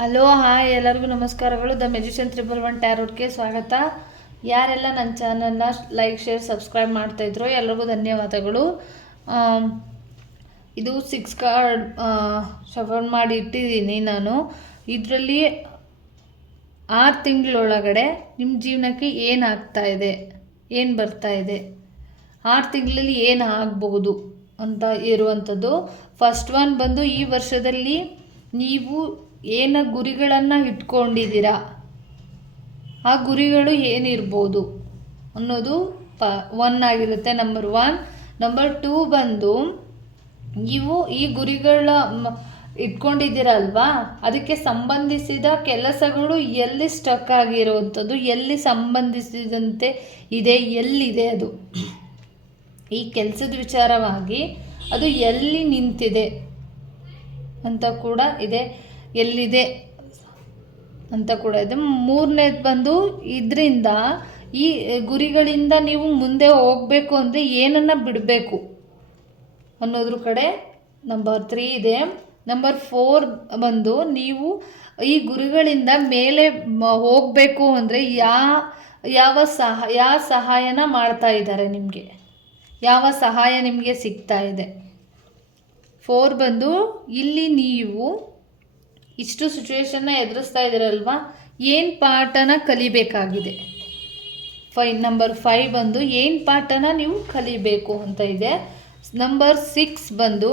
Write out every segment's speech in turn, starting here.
Hello hi, ಎಲ್ಲರಿಗೂ ನಮಸ್ಕಾರಗಳು. The magician triple one ಟ್ಯಾರೋಟ್ಗೆ ಸ್ವಾಗತ. ಯಾರೆಲ್ಲ ನನ್ನ ಚಾನಲ್ನ ಲೈಕ್, ಶೇರ್, ಸಬ್ಸ್ಕ್ರೈಬ್ ಮಾಡ್ತಾಯಿದ್ರು ಎಲ್ಲರಿಗೂ ಧನ್ಯವಾದಗಳು. ಇದು ಸಿಕ್ಸ್ ಕಾರ್ಡ್ ಶಫರ್ ಮಾಡಿ ಇಟ್ಟಿದ್ದೀನಿ ನಾನು. ಇದರಲ್ಲಿ ಆರು ತಿಂಗಳೊಳಗಡೆ ನಿಮ್ಮ ಜೀವನಕ್ಕೆ ಏನು ಆಗ್ತಾ ಇದೆ? ಏನು ಬರ್ತಾ ಇದೆ? ಆರು ತಿಂಗಳಲ್ಲಿ ಏನು ಆಗಬಹುದು ಅಂತ ಇರುವಂಥದ್ದು. ಫಸ್ಟ್ ಒನ್ ಬಂದು ಈ ವರ್ಷದಲ್ಲಿ ನೀವು ಏನು ಗುರಿಗಳನ್ನು ಇಟ್ಕೊಂಡಿದ್ದೀರಾ? ಆ ಗುರಿಗಳು ಏನಿರ್ಬೋದು ಅನ್ನೋದು ಪ ಒನ್ ಆಗಿರುತ್ತೆ. ನಂಬರ್ ಒನ್ ನಂಬರ್ ಟೂ ಬಂದು, ನೀವು ಈ ಗುರಿಗಳ ಇಟ್ಕೊಂಡಿದ್ದೀರಲ್ವಾ? ಅದಕ್ಕೆ ಸಂಬಂಧಿಸಿದ ಕೆಲಸಗಳು ಎಲ್ಲಿ ಸ್ಟಕ್ ಆಗಿರುವಂಥದ್ದು ಎಲ್ಲಿ ಸಂಬಂಧಿಸಿದಂತೆ ಇದೆ, ಎಲ್ಲಿದೆ ಅದು? ಈ ಕೆಲಸದ ವಿಚಾರವಾಗಿ ಅದು ಎಲ್ಲಿ ನಿಂತಿದೆ ಅಂತ ಕೂಡ ಇದೆ. ಎಲ್ಲಿದೆ ಅಂತ ಕೂಡ ಇದೆ. ಮೂರನೇದು ಬಂದು ಇದರಿಂದ ಈ ಗುರಿಗಳಿಂದ ನೀವು ಮುಂದೆ ಹೋಗಬೇಕು ಅಂದರೆ ಏನನ್ನು ಬಿಡಬೇಕು ಅನ್ನೋದ್ರ ಕಡೆ ನಂಬರ್ ತ್ರೀ ಇದೆ. ನಂಬರ್ ಫೋರ್ ಬಂದು ನೀವು ಈ ಗುರಿಗಳಿಂದ ಮೇಲೆ ಹೋಗಬೇಕು ಅಂದರೆ ಯಾ, ಯಾವ ಸಹ ಯಾವ ಸಹಾಯನ ಮಾಡ್ತಾ ಇದ್ದಾರೆ ನಿಮಗೆ? ಯಾವ ಸಹಾಯ ನಿಮಗೆ ಸಿಗ್ತಾ ಇದೆ? ಫೋರ್ ಬಂದು ಇಲ್ಲಿ ನೀವು ಇಷ್ಟು ಸಿಚುವೇಶನ್ನ ಎದುರಿಸ್ತಾ ಇದ್ದೀರಲ್ವಾ? ಏನು ಪಾಠನ ಕಲಿಬೇಕಾಗಿದೆ? ಫೈ ನಂಬರ್ ಫೈವ್ ಬಂದು ಏನು ಪಾಠನ ನೀವು ಕಲಿಬೇಕು ಅಂತ ಇದೆ. ನಂಬರ್ ಸಿಕ್ಸ್ ಬಂದು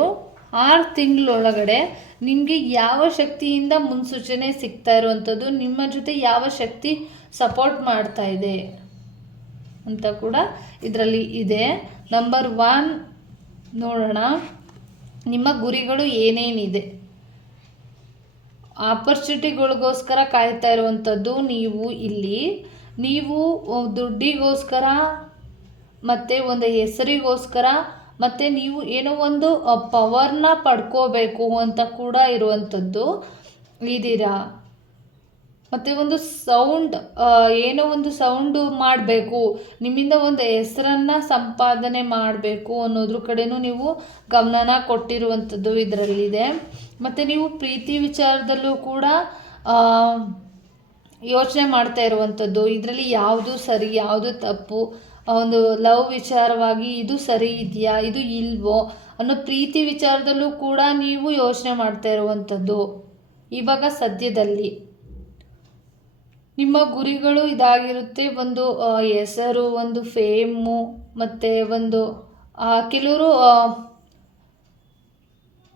ಆರು ತಿಂಗಳೊಳಗಡೆ ನಿಮಗೆ ಯಾವ ಶಕ್ತಿಯಿಂದ ಮುನ್ಸೂಚನೆ ಸಿಗ್ತಾ ಇರುವಂಥದ್ದು, ನಿಮ್ಮ ಜೊತೆ ಯಾವ ಶಕ್ತಿ ಸಪೋರ್ಟ್ ಮಾಡ್ತಾ ಇದೆ ಅಂತ ಕೂಡ ಇದರಲ್ಲಿ ಇದೆ. ನಂಬರ್ ಒನ್ ನೋಡೋಣ. ನಿಮ್ಮ ಗುರಿಗಳು ಏನೇನಿದೆ? ಆಪರ್ಚುನಿಟಿಗಳಿಗೋಸ್ಕರ ಕಾಯ್ತಾ ಇರುವಂಥದ್ದು ನೀವು ಇಲ್ಲಿ. ನೀವು ದುಡ್ಡಿಗೋಸ್ಕರ ಮತ್ತು ಒಂದು ಹೆಸರಿಗೋಸ್ಕರ ಮತ್ತು ನೀವು ಏನೋ ಒಂದು ಪವರ್ನ ಪಡ್ಕೋಬೇಕು ಅಂತ ಕೂಡ ಇರುವಂಥದ್ದು. ಇದ್ದೀರಾ? ಮತ್ತು ಒಂದು ಸೌಂಡ್ ಏನೋ ಒಂದು ಸೌಂಡು ಮಾಡಬೇಕು. ನಿಮ್ಮಿಂದ ಒಂದು ಹೆಸರನ್ನು ಸಂಪಾದನೆ ಮಾಡಬೇಕು ಅನ್ನೋದ್ರ ಕಡೆನೂ ನೀವು ಗಮನನ ಕೊಟ್ಟಿರುವಂಥದ್ದು ಇದರಲ್ಲಿದೆ. ಮತ್ತು ನೀವು ಪ್ರೀತಿ ವಿಚಾರದಲ್ಲೂ ಕೂಡ ಯೋಚನೆ ಮಾಡ್ತಾ ಇರುವಂಥದ್ದು. ಇದರಲ್ಲಿ ಯಾವುದು ಸರಿ, ಯಾವುದು ತಪ್ಪು ಒಂದು ಲವ್ ವಿಚಾರವಾಗಿ ಇದು ಸರಿ ಇದೆಯಾ, ಇದು ಇಲ್ವೋ ಅನ್ನೋ ಪ್ರೀತಿ ವಿಚಾರದಲ್ಲೂ ಕೂಡ ನೀವು ಯೋಚನೆ ಮಾಡ್ತಾ ಇರುವಂಥದ್ದು ಇವಾಗ ಸದ್ಯದಲ್ಲಿ. ನಿಮ್ಮ ಗುರಿಗಳು ಇದಾಗಿರುತ್ತೆ. ಒಂದು ಹೆಸರು, ಒಂದು ಫೇಮು ಮತ್ತು ಒಂದು ಕೆಲವರು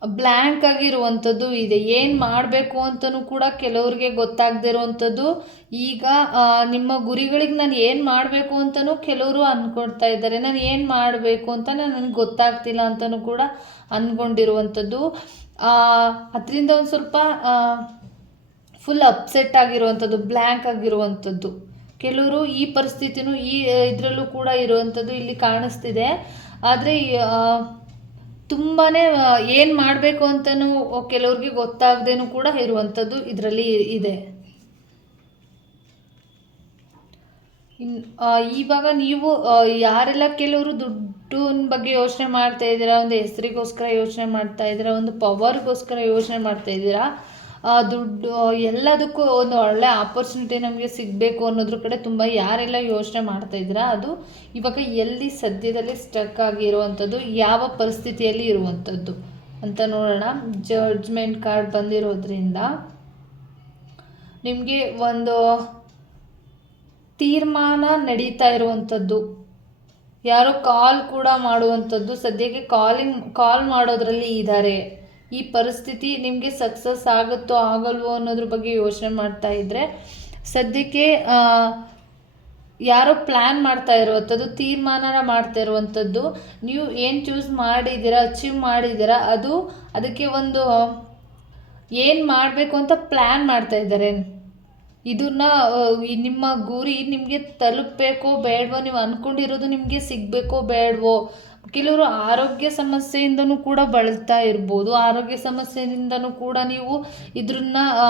ಬ್ಲ್ಯಾಂಕ್ ಆಗಿರುವಂಥದ್ದು ಇದೆ. ಏನು ಮಾಡಬೇಕು ಅಂತಲೂ ಕೂಡ ಕೆಲವ್ರಿಗೆ ಗೊತ್ತಾಗದೇ ಇರುವಂಥದ್ದು. ಈಗ ನಿಮ್ಮ ಗುರಿಗಳಿಗೆ ನಾನು ಏನು ಮಾಡಬೇಕು ಅಂತಲೂ ಕೆಲವರು ಅಂದ್ಕೊಳ್ತಾ ಇದ್ದಾರೆ. ನಾನು ಏನು ಮಾಡಬೇಕು ಅಂತ ನನಗೆ ಗೊತ್ತಾಗ್ತಿಲ್ಲ ಅಂತಲೂ ಕೂಡ ಅಂದ್ಕೊಂಡಿರುವಂಥದ್ದು ಅದರಿಂದ ಒಂದು ಸ್ವಲ್ಪ ಫುಲ್ ಅಪ್ಸೆಟ್ ಆಗಿರುವಂಥದ್ದು ಬ್ಲ್ಯಾಂಕ್ ಆಗಿರುವಂಥದ್ದು. ಕೆಲವರು ಈ ಪರಿಸ್ಥಿತಿನೂ ಈ ಇದರಲ್ಲೂ ಕೂಡ ಇರುವಂಥದ್ದು ಇಲ್ಲಿ ಕಾಣಿಸ್ತಿದೆ. ಆದರೆ ತುಂಬಾ ಏನು ಮಾಡಬೇಕು ಅಂತಲೂ ಕೆಲವ್ರಿಗೆ ಗೊತ್ತಾಗದೇನೂ ಕೂಡ ಇರುವಂಥದ್ದು ಇದರಲ್ಲಿ ಇದೆ. ಇನ್ ಇವಾಗ ನೀವು ಯಾರೆಲ್ಲ ಕೆಲವರು ದುಡ್ಡಿನ ಬಗ್ಗೆ ಯೋಚನೆ ಮಾಡ್ತಾ ಇದ್ದೀರಾ, ಒಂದು ಹೆಸರಿಗೋಸ್ಕರ ಯೋಚನೆ ಮಾಡ್ತಾ ಇದ್ದೀರಾ, ಒಂದು ಪವರ್ಗೋಸ್ಕರ ಯೋಚನೆ ಮಾಡ್ತಾ ಇದ್ದೀರಾ ದುಡ್ಡು, ಎಲ್ಲದಕ್ಕೂ ಒಂದು ಒಳ್ಳೆ ಆಪರ್ಚುನಿಟಿ ನಮಗೆ ಸಿಗಬೇಕು ಅನ್ನೋದ್ರ ಕಡೆ ತುಂಬ ಯಾರೆಲ್ಲ ಯೋಚನೆ ಮಾಡ್ತಾ ಇದ್ದೀರಾ ಅದು ಇವಾಗ ಎಲ್ಲಿ ಸದ್ಯದಲ್ಲಿ ಸ್ಟಕ್ ಆಗಿರುವಂಥದ್ದು, ಯಾವ ಪರಿಸ್ಥಿತಿಯಲ್ಲಿ ಇರುವಂಥದ್ದು ಅಂತ ನೋಡೋಣ. ಜಡ್ಜ್ಮೆಂಟ್ ಕಾರ್ಡ್ ಬಂದಿರೋದ್ರಿಂದ ನಿಮಗೆ ಒಂದು ತೀರ್ಮಾನ ನಡೀತಾ ಇರುವಂಥದ್ದು. ಯಾರೋ ಕಾಲ್ ಕೂಡ ಮಾಡುವಂಥದ್ದು. ಸದ್ಯಕ್ಕೆ ಕಾಲಿಂಗ್ ಕಾಲ್ ಮಾಡೋದ್ರಲ್ಲಿ ಇದ್ದಾರೆ ಈ ಪರಿಸ್ಥಿತಿ ನಿಮಗೆ ಸಕ್ಸಸ್ ಆಗುತ್ತೋ ಆಗಲ್ವೋ ಅನ್ನೋದ್ರ ಬಗ್ಗೆ ಯೋಚನೆ ಮಾಡ್ತಾ ಇದ್ದರೆ ಸದ್ಯಕ್ಕೆ ಯಾರೋ ಪ್ಲ್ಯಾನ್ ಮಾಡ್ತಾ ಇರುವಂಥದ್ದು ತೀರ್ಮಾನ ಮಾಡ್ತಾ ಇರುವಂಥದ್ದು, ನೀವು ಏನು ಚೂಸ್ ಮಾಡಿದ್ದೀರಾ ಅಚೀವ್ ಮಾಡಿದ್ದೀರಾ, ಅದು ಅದಕ್ಕೆ ಒಂದು, ಏನು ಮಾಡಬೇಕು ಅಂತ ಪ್ಲ್ಯಾನ್ ಮಾಡ್ತಾ ಇದ್ದಾರೆ. ಇದನ್ನ ನಿಮ್ಮ ಗುರಿ ನಿಮಗೆ ತಲುಪಬೇಕೋ ಬೇಡವೋ, ನೀವು ಅಂದ್ಕೊಂಡಿರೋದು ನಿಮಗೆ ಸಿಗಬೇಕೋ ಬೇಡವೋ ಕೆಲವರು ಆರೋಗ್ಯ ಸಮಸ್ಯೆಯಿಂದನೂ ಕೂಡ ಬಳಲ್ತಾ ಇರ್ಬೋದು. ಆರೋಗ್ಯ ಸಮಸ್ಯೆಯಿಂದನೂ ಕೂಡ ನೀವು ಇದ್ರನ್ನ ಆ,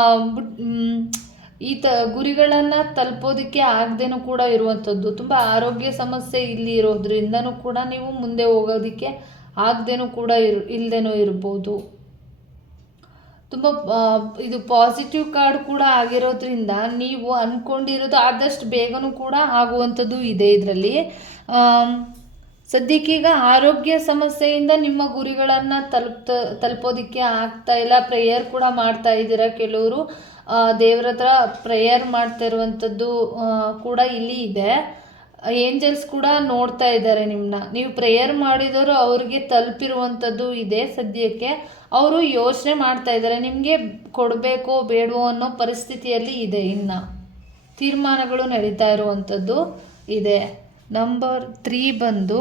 ಈ ತ ಗುರಿಗಳನ್ನು ತಲುಪೋದಕ್ಕೆ ಆಗದೇನೂ ಕೂಡ ಇರುವಂಥದ್ದು. ತುಂಬ ಆರೋಗ್ಯ ಸಮಸ್ಯೆ ಇಲ್ಲಿ ಇರೋದ್ರಿಂದನೂ ಕೂಡ ನೀವು ಮುಂದೆ ಹೋಗೋದಕ್ಕೆ ಆಗದೇನೂ ಕೂಡ ಇರ್ ಇಲ್ಲದೇನೂ ಇರ್ಬೋದು. ತುಂಬ ಇದು ಪಾಸಿಟಿವ್ ಕಾರ್ಡ್ ಕೂಡ ಆಗಿರೋದ್ರಿಂದ ನೀವು ಅಂದ್ಕೊಂಡಿರೋದು ಆದಷ್ಟು ಬೇಗನೂ ಕೂಡ ಆಗುವಂಥದ್ದು ಇದೆ ಇದರಲ್ಲಿ. ಸದ್ಯಕ್ಕೀಗ ಆರೋಗ್ಯ ಸಮಸ್ಯೆಯಿಂದ ನಿಮ್ಮ ಗುರಿಗಳನ್ನು ತಲುಪ್ತ, ತಲುಪೋದಕ್ಕೆ ಆಗ್ತಾ ಇಲ್ಲ. ಪ್ರೇಯರ್ ಕೂಡ ಮಾಡ್ತಾ ಇದ್ದೀರಾ ಕೆಲವರು? ದೇವ್ರ ಹತ್ರ ಪ್ರೇಯರ್ ಮಾಡ್ತಾ ಇರುವಂಥದ್ದು ಕೂಡ ಇಲ್ಲಿ ಇದೆ. ಏಂಜಲ್ಸ್ ಕೂಡ ನೋಡ್ತಾ ಇದ್ದಾರೆ ನಿಮ್ಮನ್ನ ನೀವು ಪ್ರೇಯರ್ ಮಾಡಿದವರು ಅವ್ರಿಗೆ ತಲುಪಿರುವಂಥದ್ದು ಇದೆ ಸದ್ಯಕ್ಕೆ. ಅವರು ಯೋಚನೆ ಮಾಡ್ತಾ ಇದ್ದಾರೆ. ನಿಮಗೆ ಕೊಡಬೇಕೋ ಬೇಡವೋ ಅನ್ನೋ ಪರಿಸ್ಥಿತಿಯಲ್ಲಿ ಇದೆ ಇನ್ನು. ತೀರ್ಮಾನಗಳು ನಡೀತಾ ಇರುವಂಥದ್ದು ಇದೆ. ನಂಬರ್ ತ್ರೀ ಬಂದು,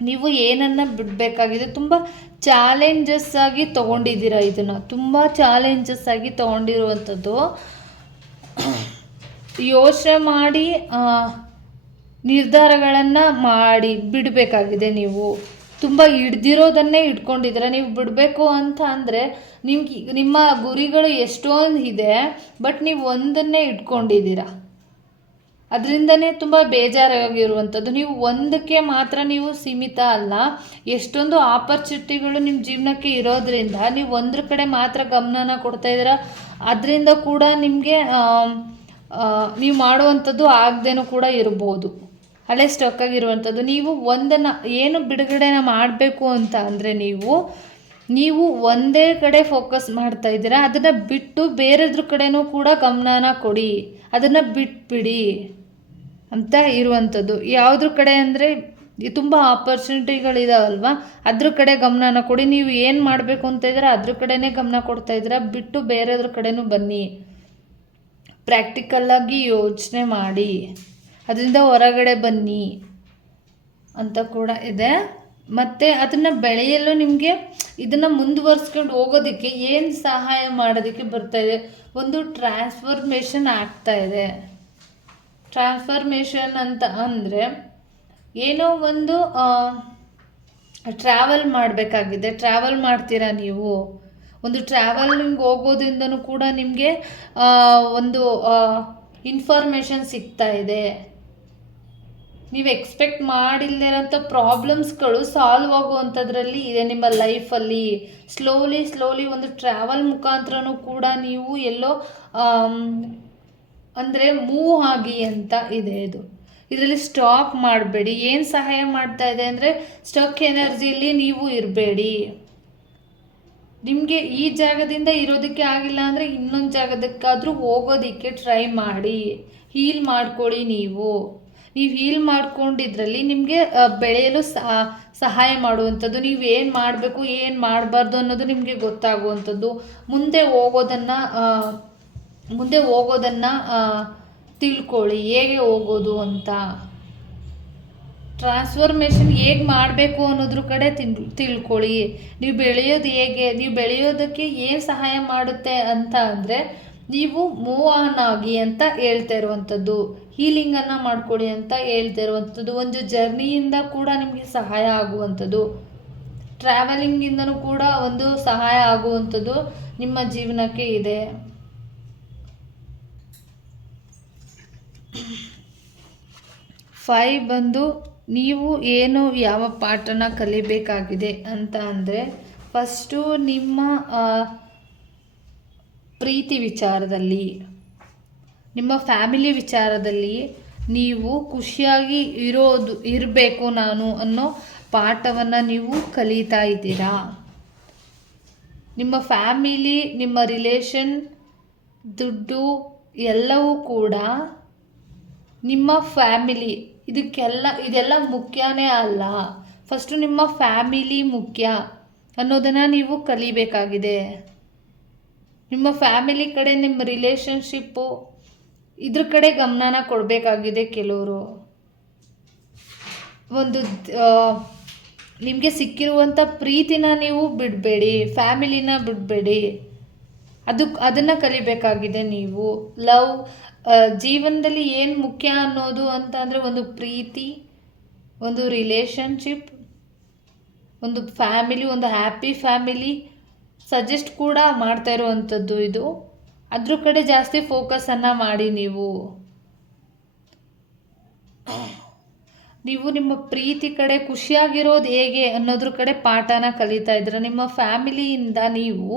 ನೀವು ಏನನ್ನ ಬಿಡಬೇಕಾಗಿದೆ, ತುಂಬ ಚಾಲೆಂಜಸ್ ಆಗಿ ತೊಗೊಂಡಿದ್ದೀರಾ ಇದನ್ನು. ತುಂಬ ಚಾಲೆಂಜಸ್ ಆಗಿ ತೊಗೊಂಡಿರುವಂಥದ್ದು. ಯೋಚನೆ ಮಾಡಿ ನಿರ್ಧಾರಗಳನ್ನು ಮಾಡಿ ಬಿಡಬೇಕಾಗಿದೆ ನೀವು. ತುಂಬ ಹಿಡ್ದಿರೋದನ್ನೇ ಇಟ್ಕೊಂಡಿದ್ದೀರ ನೀವು ಬಿಡಬೇಕು ಅಂತ ಅಂದರೆ, ನಿಮ್ಗೆ, ನಿಮ್ಮ ಗುರಿಗಳು ಎಷ್ಟೊಂದು ಇದೆ, ಬಟ್ ನೀವು ಒಂದನ್ನೇ ಇಟ್ಕೊಂಡಿದ್ದೀರಾ ಅದರಿಂದನೇ ತುಂಬ ಬೇಜಾರಾಗಿರುವಂಥದ್ದು. ನೀವು ಒಂದಕ್ಕೆ ಮಾತ್ರ ನೀವು ಸೀಮಿತ ಅಲ್ಲ, ಎಷ್ಟೊಂದು ಆಪರ್ಚುನಿಟಿಗಳು ನಿಮ್ಮ ಜೀವನಕ್ಕೆ ಇರೋದ್ರಿಂದ ನೀವು ಒಂದ್ರ ಕಡೆ ಮಾತ್ರ ಗಮನನ ಕೊಡ್ತಾ ಇದ್ದೀರ? ಅದರಿಂದ ಕೂಡ ನಿಮಗೆ ನೀವು ಮಾಡುವಂಥದ್ದು ಆಗದೇನೂ ಕೂಡ ಇರ್ಬೋದು. ಹಳೆ ಸ್ಟಕ್ ಆಗಿರುವಂಥದ್ದು. ನೀವು ಒಂದನ್ನು ಏನು ಬಿಡುಗಡೆನ ಮಾಡಬೇಕು ಅಂತ ಅಂದರೆ ನೀವು ನೀವು ಒಂದೇ ಕಡೆ ಫೋಕಸ್ ಮಾಡ್ತಾ ಇದ್ದೀರಾ, ಅದನ್ನು ಬಿಟ್ಟು ಬೇರೆದ್ರ ಕಡೆನೂ ಕೂಡ ಗಮನನ ಕೊಡಿ, ಅದನ್ನು ಬಿಟ್ಬಿಡಿ ಅಂತ ಇರುವಂಥದ್ದು. ಯಾವುದ್ರ ಕಡೆ ಅಂದರೆ ತುಂಬ ಆಪರ್ಚುನಿಟಿಗಳಿದಾವಲ್ವ ಅದ್ರ ಕಡೆ ಗಮನನ ಕೊಡಿ. ನೀವು ಏನು ಮಾಡಬೇಕು ಅಂತ ಇದ್ದೀರಾ, ಅದ್ರ ಕಡೆನೇ ಗಮನ ಕೊಡ್ತಾ ಇದ್ದೀರಾ, ಬಿಟ್ಟು ಬೇರೆದ್ರ ಕಡೆನೂ ಬನ್ನಿ. ಪ್ರಾಕ್ಟಿಕಲ್ಲಾಗಿ ಯೋಚನೆ ಮಾಡಿ, ಅದರಿಂದ ಹೊರಗಡೆ ಬನ್ನಿ ಅಂತ ಕೂಡ ಇದೆ. ಮತ್ತು ಅದನ್ನು ಬೆಳೆಯಲು ನಿಮಗೆ ಇದನ್ನು ಮುಂದುವರ್ಸ್ಕೊಂಡು ಹೋಗೋದಕ್ಕೆ ಏನು ಸಹಾಯ ಮಾಡೋದಕ್ಕೆ ಇದೆ? ಒಂದು ಟ್ರಾನ್ಸ್ಫರ್ಮೇಷನ್ ಆಗ್ತಾ ಇದೆ. ಟ್ರಾನ್ಸ್ಫರ್ಮೇಷನ್ ಅಂತ ಅಂದರೆ ಏನೋ ಒಂದು ಟ್ರಾವೆಲ್ ಮಾಡಬೇಕಾಗಿದೆ. ಟ್ರಾವೆಲ್ ಮಾಡ್ತೀರಾ ನೀವು? ಒಂದು ಟ್ರಾವೆಲಿಂಗ್ ಹೋಗೋದ್ರಿಂದನೂ ಕೂಡ ನಿಮಗೆ ಒಂದು ಇನ್ಫಾರ್ಮೇಷನ್ ಸಿಗ್ತಾ ಇದೆ. ನೀವು ಎಕ್ಸ್ಪೆಕ್ಟ್ ಮಾಡಿಲ್ಲದಿರೋಂಥ ಪ್ರಾಬ್ಲಮ್ಸ್ಗಳು ಸಾಲ್ವ್ ಆಗುವಂಥದ್ರಲ್ಲಿ ಇದೆ ನಿಮ್ಮ ಲೈಫಲ್ಲಿ ಸ್ಲೋಲಿ ಸ್ಲೋಲಿ ಒಂದು ಟ್ರಾವೆಲ್ ಮುಖಾಂತರನೂ ಕೂಡ ನೀವು ಎಲ್ಲೋ ಅಂದರೆ ಮೂವ್ ಆಗಿ ಅಂತ ಇದೆ ಇದು. ಇದರಲ್ಲಿ ಸ್ಟಾಪ್ ಮಾಡಬೇಡಿ. ಏನು ಸಹಾಯ ಮಾಡ್ತಾ ಇದೆ ಅಂದರೆ ಸ್ಟಕ್ ಎನರ್ಜಿಯಲ್ಲಿ ನೀವು ಇರಬೇಡಿ. ನಿಮಗೆ ಈ ಜಾಗದಿಂದ ಇರೋದಕ್ಕೆ ಆಗಿಲ್ಲ ಅಂದರೆ ಇನ್ನೊಂದು ಜಾಗದಕ್ಕಾದರೂ ಹೋಗೋದಕ್ಕೆ ಟ್ರೈ ಮಾಡಿ. ಹೀಲ್ ಮಾಡ್ಕೊಳ್ಳಿ ನೀವು. ನೀವು ಹೀಲ್ ಮಾಡ್ಕೊಂಡಿದ್ರಲ್ಲಿ ನಿಮಗೆ ಬೆಳೆಯಲು ಸಹಾಯ ಮಾಡುವಂಥದ್ದು, ನೀವು ಏನು ಮಾಡಬೇಕು, ಏನು ಮಾಡಬಾರ್ದು ಅನ್ನೋದು ನಿಮಗೆ ಗೊತ್ತಾಗುವಂಥದ್ದು. ಮುಂದೆ ಹೋಗೋದನ್ನು ಮುಂದೆ ಹೋಗೋದನ್ನು ತಿಳ್ಕೊಳ್ಳಿ. ಹೇಗೆ ಹೋಗೋದು ಅಂತ. ಟ್ರಾನ್ಸ್ಫಾರ್ಮೇಷನ್ ಹೇಗೆ ಮಾಡಬೇಕು ಅನ್ನೋದ್ರ ಕಡೆ ತಿನ್, ತಿಳ್ಕೊಳ್ಳಿ. ನೀವು ಬೆಳೆಯೋದು ಹೇಗೆ, ನೀವು ಬೆಳೆಯೋದಕ್ಕೆ ಏನು ಸಹಾಯ ಮಾಡುತ್ತೆ ಅಂತ ಅಂದರೆ, ನೀವು ಮೂವ್ ಆನ್ ಆಗಿ ಅಂತ ಹೇಳ್ತಾ ಇರುವಂಥದ್ದು. ಹೀಲಿಂಗನ್ನು ಮಾಡಿಕೊಡಿ ಅಂತ ಹೇಳ್ತಾ ಇರುವಂಥದ್ದು. ಒಂದು ಜರ್ನಿಯಿಂದ ಕೂಡ ನಿಮಗೆ ಸಹಾಯ ಆಗುವಂಥದ್ದು. ಟ್ರಾವೆಲಿಂಗಿಂದನೂ ಕೂಡ ಒಂದು ಸಹಾಯ ಆಗುವಂಥದ್ದು ನಿಮ್ಮ ಜೀವನಕ್ಕೆ ಇದೆ. ಫೈ ಬಂದು ನೀವು ಏನು ಯಾವ ಪಾಠನ ಕಲಿಬೇಕಾಗಿದೆ ಅಂತ ಅಂದರೆ ಫಸ್ಟು ನಿಮ್ಮ ಪ್ರೀತಿ ವಿಚಾರದಲ್ಲಿ. ನಿಮ್ಮ ಫ್ಯಾಮಿಲಿ ವಿಚಾರದಲ್ಲಿ ನೀವು ಖುಷಿಯಾಗಿ ಇರೋದು, ಇರಬೇಕು ನಾನು ಅನ್ನೋ ಪಾಠವನ್ನು ನೀವು ಕಲಿತಾ ಇದ್ದೀರಾ? ನಿಮ್ಮ ಫ್ಯಾಮಿಲಿ, ನಿಮ್ಮ ರಿಲೇಷನ್, ದುಡ್ಡು ಎಲ್ಲವೂ ಕೂಡ ನಿಮ್ಮ ಫ್ಯಾಮಿಲಿ, ಇದಕ್ಕೆಲ್ಲ, ಇದೆಲ್ಲ ಮುಖ್ಯನೇ ಅಲ್ಲ. ಫಸ್ಟು ನಿಮ್ಮ ಫ್ಯಾಮಿಲಿ ಮುಖ್ಯ ಅನ್ನೋದನ್ನು ನೀವು ಕಲಿಬೇಕಾಗಿದೆ. ನಿಮ್ಮ ಫ್ಯಾಮಿಲಿ ಕಡೆ ನಿಮ್ಮ ರಿಲೇಷನ್ಶಿಪ್ಪು ಇದ್ರ ಕಡೆ ಗಮನನ ಕೊಡಬೇಕಾಗಿದೆ ಕೆಲವರು. ಒಂದು ನಿಮಗೆ ಸಿಕ್ಕಿರುವಂಥ ಪ್ರೀತಿನ ನೀವು ಬಿಡಬೇಡಿ, ಫ್ಯಾಮಿಲಿನ ಬಿಡಬೇಡಿ. ಅದು ಅದನ್ನು ಕಲಿಬೇಕಾಗಿದೆ ನೀವು. ಲವ್ ಜೀವನದಲ್ಲಿ ಏನು ಮುಖ್ಯ ಅನ್ನೋದು ಅಂತ ಅಂದರೆ ಒಂದು ಪ್ರೀತಿ, ಒಂದು ರಿಲೇಷನ್ಶಿಪ್ ಒಂದು ಫ್ಯಾಮಿಲಿ, ಒಂದು ಹ್ಯಾಪಿ ಫ್ಯಾಮಿಲಿ ಸಜೆಸ್ಟ್ ಕೂಡ ಮಾಡ್ತಾ ಇರುವಂಥದ್ದು ಇದು. ಅದ್ರ ಕಡೆ ಜಾಸ್ತಿ ಫೋಕಸನ್ನು ಮಾಡಿ ನೀವು. ನೀವು ನಿಮ್ಮ ಪ್ರೀತಿ ಕಡೆ ಖುಷಿಯಾಗಿರೋದು ಹೇಗೆ ಅನ್ನೋದ್ರ ಕಡೆ ಪಾಠನ ಕಲಿತಾ ಇದ್ದೀರ ನಿಮ್ಮ ಫ್ಯಾಮಿಲಿಯಿಂದ ನೀವು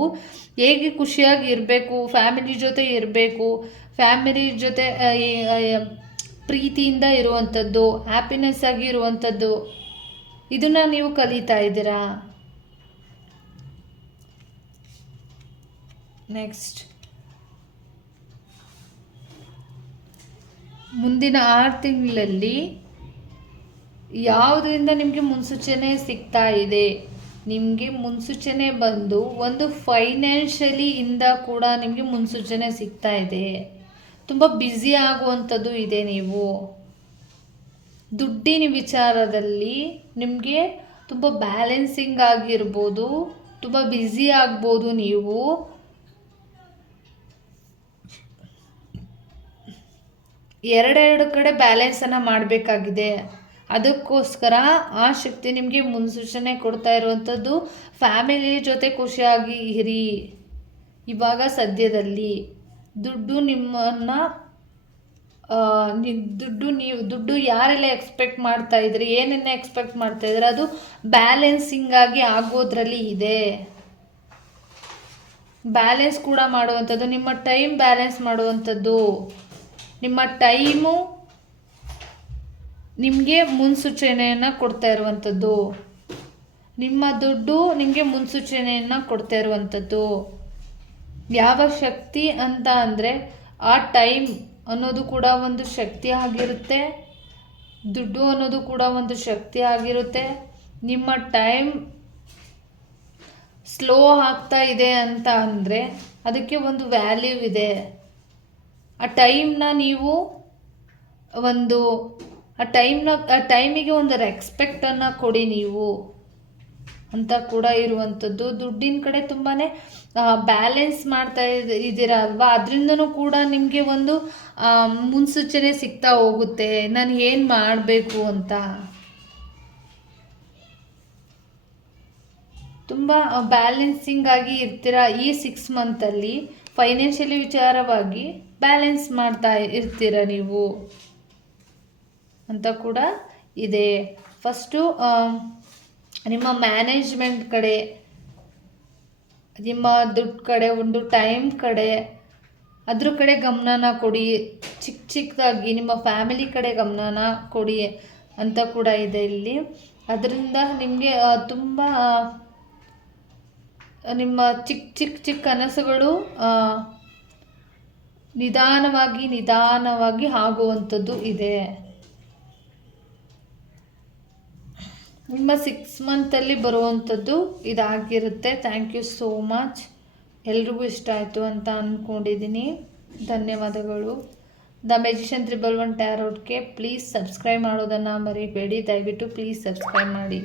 ಹೇಗೆ ಖುಷಿಯಾಗಿ ಇರಬೇಕು ಫ್ಯಾಮಿಲಿ ಜೊತೆ ಇರಬೇಕು ಫ್ಯಾಮಿಲಿ ಜೊತೆ ಪ್ರೀತಿಯಿಂದ ಇರುವಂಥದ್ದು ಹ್ಯಾಪಿನೆಸ್ ಆಗಿ ಇರುವಂಥದ್ದು ಇದನ್ನು ನೀವು ಕಲಿತಾ ಇದ್ದೀರಾ? ನೆಕ್ಸ್ಟ್ ಮುಂದಿನ ಆರು ತಿಂಗಳಲ್ಲಿ ಯಾವುದರಿಂದ ನಿಮಗೆ ಮುನ್ಸೂಚನೆ ಸಿಗ್ತಾ ಇದೆ? ನಿಮಗೆ ಮುನ್ಸೂಚನೆ ಬಂದು ಒಂದು ಫೈನಾನ್ಷಿಯಲಿ ಇಂದ ಕೂಡ ನಿಮಗೆ ಮುನ್ಸೂಚನೆ ಸಿಗ್ತಾ ಇದೆ. ತುಂಬ ಬ್ಯುಸಿ ಆಗುವಂಥದ್ದು ಇದೆ ನೀವು. ದುಡ್ಡಿನ ವಿಚಾರದಲ್ಲಿ ನಿಮಗೆ ತುಂಬ ಬ್ಯಾಲೆನ್ಸಿಂಗ್ ಆಗಿರ್ಬೋದು, ತುಂಬ ಬ್ಯುಸಿ ಆಗ್ಬೋದು ನೀವು. ಎರಡೆರಡು ಕಡೆ ಬ್ಯಾಲೆನ್ಸನ್ನು ಮಾಡಬೇಕಾಗಿದೆ. ಅದಕ್ಕೋಸ್ಕರ ಆ ಶಕ್ತಿ ನಿಮಗೆ ಮುನ್ಸೂಚನೆ ಕೊಡ್ತಾ ಇರುವಂಥದ್ದು ಫ್ಯಾಮಿಲಿ ಜೊತೆ ಖುಷಿಯಾಗಿ ಇರಿ. ಇವಾಗ ಸದ್ಯದಲ್ಲಿ ದುಡ್ಡು ನಿಮ್ಮನ್ನು ದುಡ್ಡು ನೀವು, ದುಡ್ಡು ಯಾರೆಲ್ಲ ಎಕ್ಸ್ಪೆಕ್ಟ್ ಮಾಡ್ತಾ ಇದ್ರಿ ಏನನ್ನ ಎಕ್ಸ್ಪೆಕ್ಟ್ ಮಾಡ್ತಾ ಇದ್ರೆ, ಅದು ಬ್ಯಾಲೆನ್ಸಿಂಗ್ ಆಗಿ ಆಗೋದ್ರಲ್ಲಿ ಇದೆ. ಬ್ಯಾಲೆನ್ಸ್ ಕೂಡ ಮಾಡುವಂಥದ್ದು ನಿಮ್ಮ ಟೈಮ್ ಬ್ಯಾಲೆನ್ಸ್ ಮಾಡುವಂಥದ್ದು ನಿಮ್ಮ ಟೈಮು ನಿಮಗೆ ಮುನ್ಸೂಚನೆಯನ್ನು ಕೊಡ್ತಾ ಇರುವಂಥದ್ದು. ನಿಮ್ಮ ದುಡ್ಡು ನಿಮಗೆ ಮುನ್ಸೂಚನೆಯನ್ನು ಕೊಡ್ತಾ ಇರುವಂಥದ್ದು. ಯಾವ ಶಕ್ತಿ ಅಂತ ಅಂದರೆ ಆ ಟೈಮ್ ಅನ್ನೋದು ಕೂಡ ಒಂದು ಶಕ್ತಿ ಆಗಿರುತ್ತೆ. ದುಡ್ಡು ಅನ್ನೋದು ಕೂಡ ಒಂದು ಶಕ್ತಿ ಆಗಿರುತ್ತೆ. ನಿಮ್ಮ ಟೈಮ್ ಸ್ಲೋ ಆಗ್ತಾ ಇದೆ ಅಂತ ಅಂದರೆ ಅದಕ್ಕೆ ಒಂದು ವ್ಯಾಲ್ಯೂ ಇದೆ. ಆ ಟೈಮ್ನ ನೀವು ಒಂದು, ಆ ಟೈಮ್ನ, ಆ ಟೈಮಿಗೆ ಒಂದು ರೆಕ್ಸ್ಪೆಕ್ಟನ್ನು ಕೊಡಿ ನೀವು ಅಂತ ಕೂಡ ಇರುವಂಥದ್ದು. ದುಡ್ಡಿನ ಕಡೆ ತುಂಬಾ ಬ್ಯಾಲೆನ್ಸ್ ಮಾಡ್ತಾ ಇದ್ದೀರ ಅಲ್ವಾ? ಅದರಿಂದನೂ ಕೂಡ ನಿಮಗೆ ಒಂದು ಮುನ್ಸೂಚನೆ ಸಿಗ್ತಾ ಹೋಗುತ್ತೆ. ನಾನು ಏನು ಮಾಡಬೇಕು ಅಂತ. ತುಂಬ ಬ್ಯಾಲೆನ್ಸಿಂಗ್ ಆಗಿ ಇರ್ತೀರಾ ಈ ಸಿಕ್ಸ್ ಮಂತಲ್ಲಿ ಫೈನಾನ್ಷಿಯಲಿ ವಿಚಾರವಾಗಿ. ಬ್ಯಾಲೆನ್ಸ್ ಮಾಡ್ತಾ ಇರ್ತೀರ ನೀವು? ಅಂತ ಕೂಡ ಇದೆ. ಫಸ್ಟು ನಿಮ್ಮ ಮ್ಯಾನೇಜ್ಮೆಂಟ್ ಕಡೆ, ನಿಮ್ಮ ದುಡ್ಡು ಕಡೆ, ಒಂದು ಟೈಮ್ ಕಡೆ, ಅದ್ರ ಕಡೆ ಗಮನನ ಕೊಡಿ. ಚಿಕ್ಕ ಚಿಕ್ಕದಾಗಿ ನಿಮ್ಮ ಫ್ಯಾಮಿಲಿ ಕಡೆ ಗಮನನ ಕೊಡಿ ಅಂತ ಕೂಡ ಇದೆ ಇಲ್ಲಿ. ಅದರಿಂದ ನಿಮಗೆ ತುಂಬ ನಿಮ್ಮ ಚಿಕ್ಕ ಚಿಕ್ಕ ಚಿಕ್ಕ ಕನಸುಗಳು ನಿಧಾನವಾಗಿ ನಿಧಾನವಾಗಿ ಆಗುವಂಥದ್ದು ಇದೆ. ನಿಮ್ಮ ಸಿಕ್ಸ್ ಮಂತಲ್ಲಿ ಬರುವಂಥದ್ದು ಇದಾಗಿರುತ್ತೆ. ಥ್ಯಾಂಕ್ ಯು ಸೋ ಮಚ್ ಎಲ್ರಿಗೂ ಇಷ್ಟ ಆಯಿತು ಅಂತ ಅಂದ್ಕೊಂಡಿದ್ದೀನಿ ಧನ್ಯವಾದಗಳು. ದ ಮೆಜಿಷನ್ ತ್ರಿಬಲ್ ಒನ್ ಟ್ಯಾರೋಟ್ಗೆ ಪ್ಲೀಸ್ ಸಬ್ಸ್ಕ್ರೈಬ್ ಮಾಡೋದನ್ನು ಮರಿಬೇಡಿ. ದಯವಿಟ್ಟು ಪ್ಲೀಸ್ ಸಬ್ಸ್ಕ್ರೈಬ್ ಮಾಡಿ.